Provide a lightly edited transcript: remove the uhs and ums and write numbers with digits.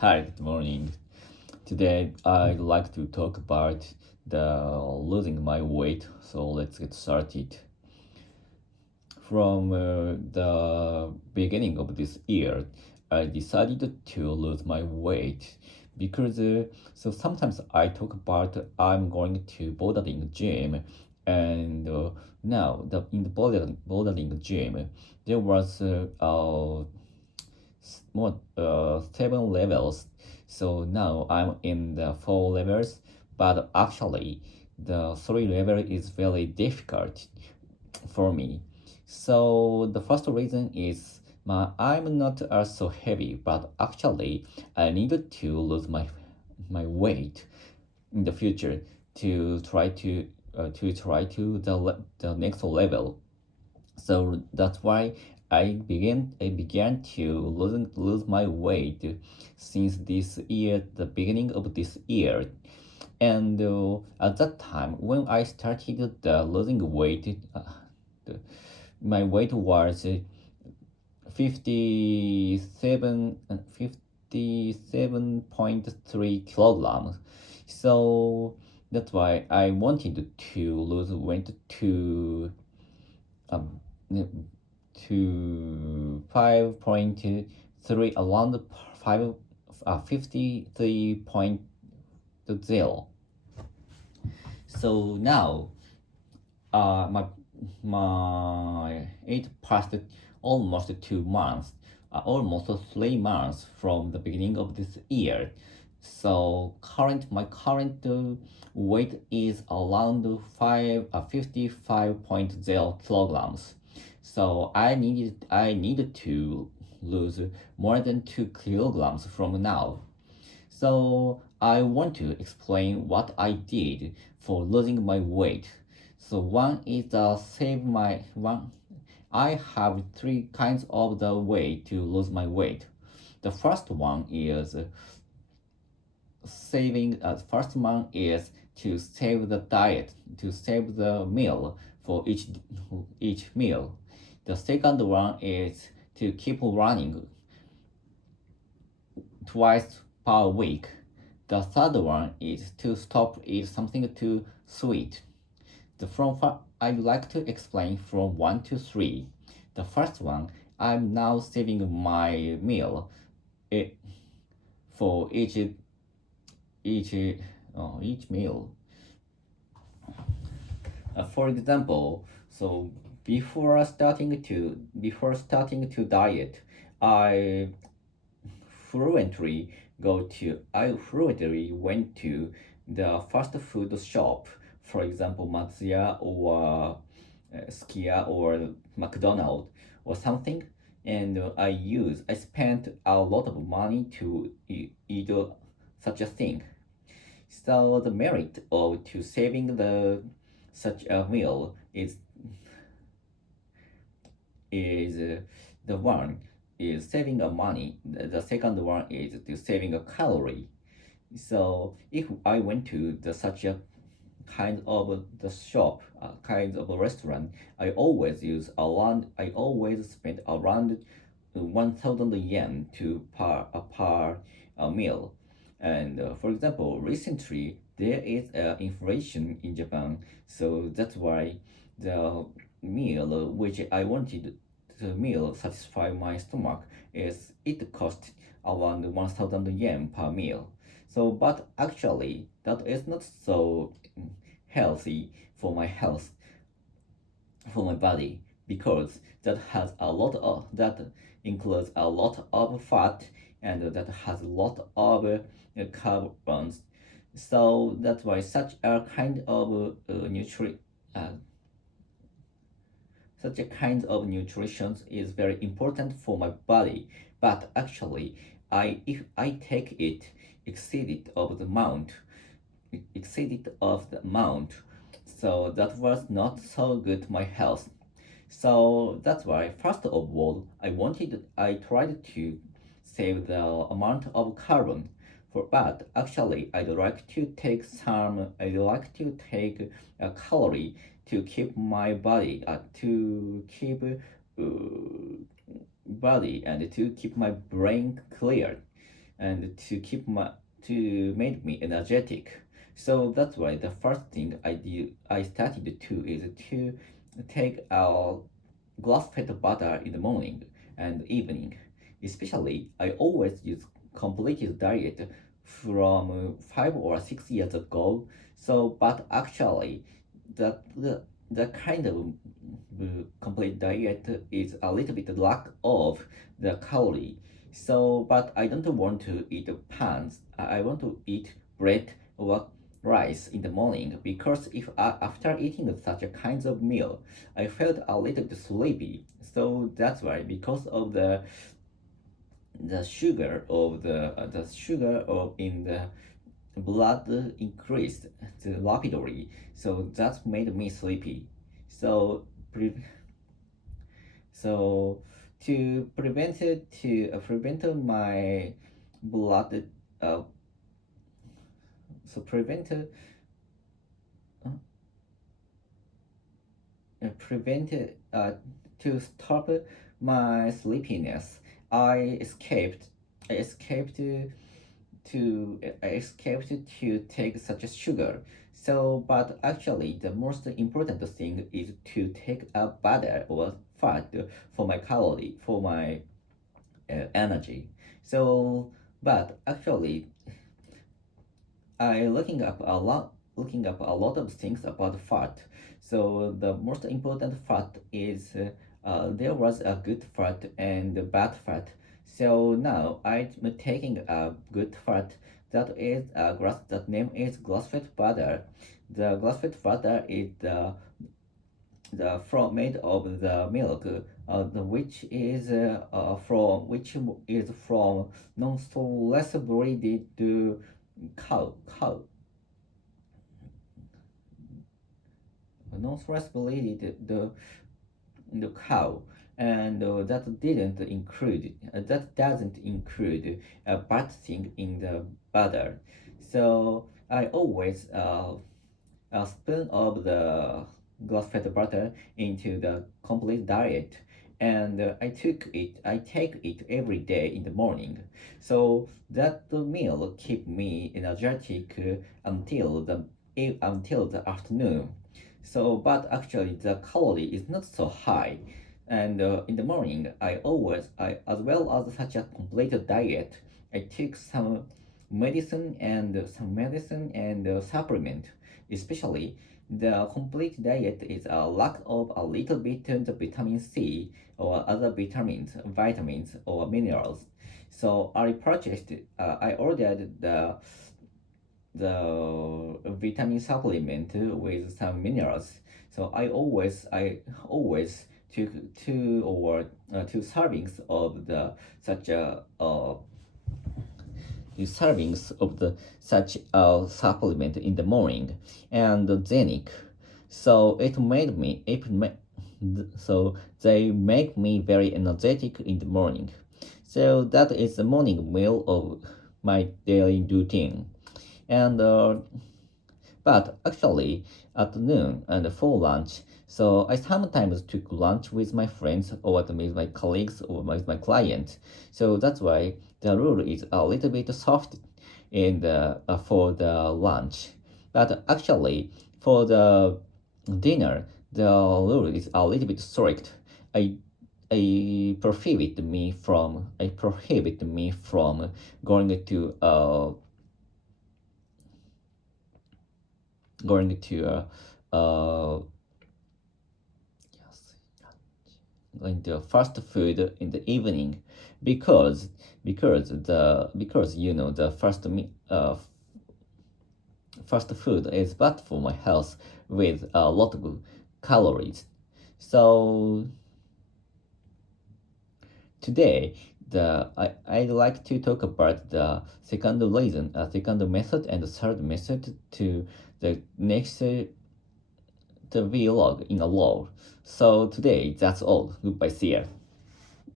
Hi, good morning. Today I'd like to talk about the losing my weight. So let's get started. From the beginning of this year, I decided to lose my weight because sometimes I talk about I'm going to bouldering gym, and now in the bouldering gym there was more 7 levels. So now I'm in the 4 levels, but actually the 3 level is very difficult for me. So the first reason is I'm not so heavy, but actually I need to lose my weight in the future to try to the next level. So that's why I began to lose my weight since this year, the beginning of this year. And at that time, when I started losing weight, the, my weight was 57.3 kilograms. So that's why I wanted to lose weight um, to 5.3, around 5 53.0. So now my it passed almost 2 months, almost 3 months from the beginning of this year. So my current weight is around 55.0 kilograms. So I needed to lose more than 2 kilograms from now. So I want to explain what I did for losing my weight. So one is save my one. I have three kinds of the way to lose my weight. The first one is saving. First one is to save the diet, to save the meal for each meal. The second one is to keep running twice per week. The third one is to stop eat something too sweet. I'd like to explain from 1 to 3. The first one, I'm now saving my meal eh, for each each meal. For example, so before starting to diet, I I fluently went to the fast food shop, for example, Matsuya or Skia or McDonald's or something, and I spent a lot of money to eat such a thing. So the merit of to saving the such a meal is the one is saving a money. The second one is to saving a calorie. So if I went to the such a kind of the shop, kind of a restaurant, I always spend around 1,000 yen to per meal. And for example, recently there is inflation in Japan, so that's why the meal which I wanted the meal satisfy my stomach is it cost around 1,000 yen per meal. So, but actually, that is not so healthy for my health, for my body, because that includes a lot of fat and that has a lot of carbons. So that's why uh, such a kind of nutrition is very important for my body. But actually, if I take it exceeded of the amount, exceeded of the amount, so that was not so good my health. So that's why first of all I tried to save the amount of carbon for, but actually I'd like to take a calorie to keep my body to keep body and to keep my brain clear. and to make me energetic. So that's why the first thing I started to do is to take a glass-fed butter in the morning and evening. Especially, I always use completed diet from 5 or 6 years ago. So, but actually, the kind of complete diet is a little bit lack of the calorie. So, but I don't want to eat pans. I want to eat bread or rice in the morning because if after eating such a kinds of meal, I felt a little bit sleepy. So that's why because of the sugar of the sugar of in the blood increased rapidly. So that made me sleepy. So so to prevent my blood uh, so prevent to stop my sleepiness. I escaped. I escaped I escaped to take such as sugar. So, but actually, the most important thing is to take a butter or fat for my calorie, for my energy. So, but actually, looking up a lot of things about fat. So the most important fat is there was a good fat and a bad fat. So now I'm taking a good fat that is that name is grass-fed butter. The grass-fed butter is the from made of the milk, which is from non-less breeded cow non-stress related the cow, and that doesn't include a bad thing in the butter. So I always a spoon of the grass-fed butter into the complete diet, and I take it every day in the morning. So that the meal keep me energetic until the afternoon. So, but actually the calorie is not so high. And in the morning, as well as such a complete diet, I take some medicine and supplement. Especially, the complete diet is a lack of a little bit of the vitamin C or other vitamins or minerals. So I ordered the vitamin supplement with some minerals. So I always took two servings of the such a two servings of the such a supplement in the morning and Zenic. So so they make me very energetic in the morning. So that is the morning meal of my daily routine. And but actually at noon and for lunch, so I sometimes took lunch with my friends or with my colleagues or with my clients. So that's why the rule is a little bit soft in the for the lunch. But actually for the dinner, the rule is a little bit strict. I I prohibit me from going to going to yes, going to fast food in the evening because the fast food is bad for my health with a lot of calories. So today, I'd like to talk about the second method, and the third method to the next the vlog in a row. So today, that's all. Goodbye, see ya.